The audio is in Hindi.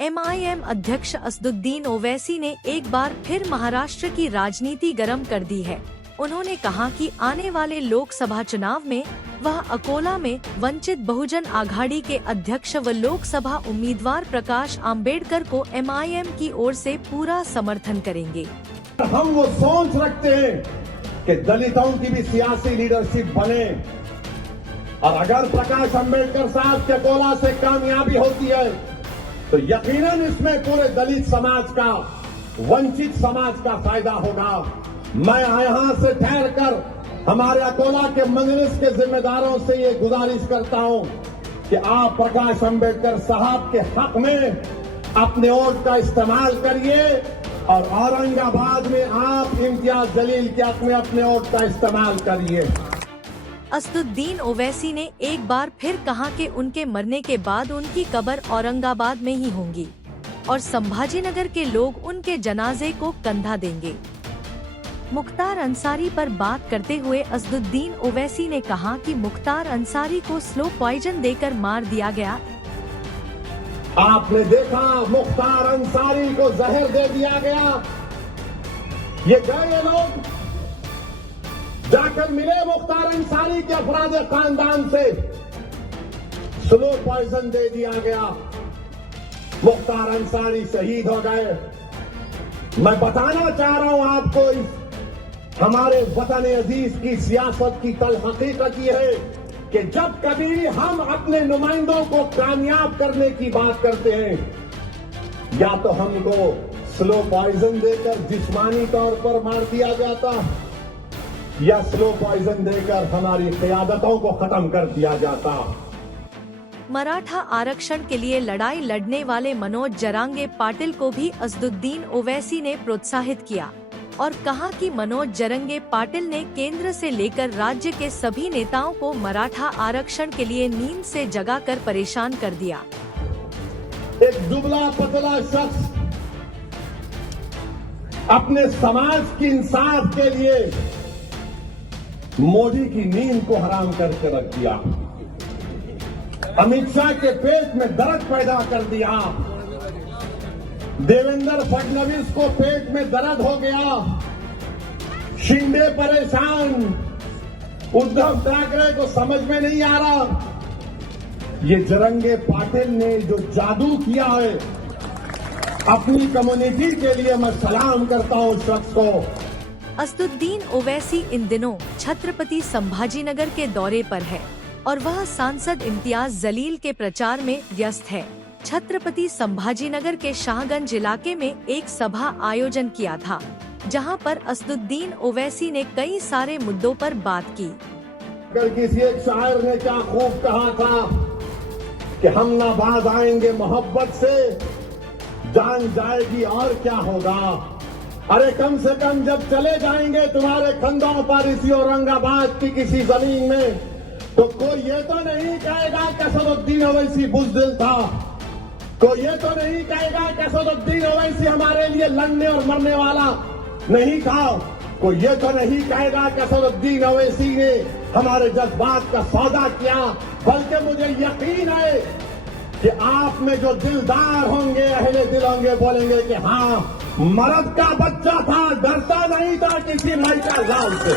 MIM अध्यक्ष असदुद्दीन ओवैसी ने एक बार फिर महाराष्ट्र की राजनीति गर्म कर दी है। उन्होंने कहा कि आने वाले लोकसभा चुनाव में वह अकोला में वंचित बहुजन आघाड़ी के अध्यक्ष व लोकसभा उम्मीदवार प्रकाश आंबेडकर को MIM की ओर से पूरा समर्थन करेंगे। हम वो सोच रखते हैं कि दलितों की भी सियासी लीडरशिप बने, और अगर प्रकाश आंबेडकर साहब के अकोला से कामयाबी होती है तो यकीनन इसमें पूरे दलित समाज का, वंचित समाज का फायदा होगा। मैं यहां से ठहर कर हमारे अकोला के मजलिस के जिम्मेदारों से ये गुजारिश करता हूं कि आप प्रकाश आंबेडकर साहब के हक में अपने वोट का इस्तेमाल करिए, और औरंगाबाद में आप इम्तियाज जलील के हक में अपने वोट का इस्तेमाल करिए। असदुद्दीन ओवैसी ने एक बार फिर कहा कि उनके मरने के बाद उनकी कब्र औरंगाबाद में ही होगी और संभाजीनगर के लोग उनके जनाजे को कंधा देंगे। मुख्तार अंसारी पर बात करते हुए असदुद्दीन ओवैसी ने कहा कि मुख्तार अंसारी को स्लो पॉइजन देकर मार दिया गया। आपने देखा मुख्तार अंसारी को जहर दे दिया गया। ये गए लोग जाकर मिले मुख्तार अंसारी के अफराद खानदान से, स्लो पॉइजन दे दिया गया, मुख्तार अंसारी शहीद हो गए। मैं बताना चाह रहा हूं आपको, हमारे वतन अजीज की सियासत की तल हकीकत ये है कि जब कभी हम अपने नुमाइंदों को कामयाब करने की बात करते हैं, या तो हमको स्लो पॉइजन देकर जिस्मानी तौर पर मार दिया जाता, या स्लो पॉइजन देकर हमारी क़यादतों को खत्म कर दिया जाता। मराठा आरक्षण के लिए लड़ाई लड़ने वाले मनोज जरांगे पाटिल को भी असदुद्दीन ओवैसी ने प्रोत्साहित किया और कहा कि मनोज जरांगे पाटिल ने केंद्र से लेकर राज्य के सभी नेताओं को मराठा आरक्षण के लिए नींद से जगाकर परेशान कर दिया। एक दुबला पतला शख्स अपने समाज की इंसाफ के लिए मोदी की नींद को हराम करके रख दिया, अमित शाह के पेट में दर्द पैदा कर दिया, देवेंद्र फडणवीस को पेट में दर्द हो गया, शिंदे परेशान, उद्धव ठाकरे को समझ में नहीं आ रहा। ये जरंगे पाटिल ने जो जादू किया है, अपनी कम्युनिटी के लिए मैं सलाम करता हूं उस शख्स को। असदुद्दीन ओवैसी इन दिनों छत्रपति संभाजीनगर के दौरे पर है और वह सांसद इम्तियाज जलील के प्रचार में व्यस्त है। छत्रपति संभाजीनगर के शाहगंज इलाके में एक सभा आयोजन किया था, जहां पर असदुद्दीन ओवैसी ने कई सारे मुद्दों पर बात की। कल किसी एक शायर ने क्या खूब कहा था कि हम ना बाज आएंगे मोहब्बत से, जान जाएगी और क्या होगा। अरे कम से कम जब चले जाएंगे तुम्हारे कंधों पर इसी औरंगाबाद की किसी जमीन में, तो कोई ये तो नहीं कहेगा कि असदुद्दीन ओवैसी बुज़दिल था, कोई ये तो नहीं कहेगा कि असदुद्दीन ओवैसी हमारे लिए लड़ने और मरने वाला नहीं था, कोई ये तो नहीं कहेगा कि असदुद्दीन ओवैसी ने हमारे जज्बात का सौदा किया। बल्कि मुझे यकीन है कि आप में जो दिलदार होंगे, अहले दिल होंगे, बोलेंगे कि हाँ, मर्द का बच्चा था, डरता नहीं था किसी माई का लाल से।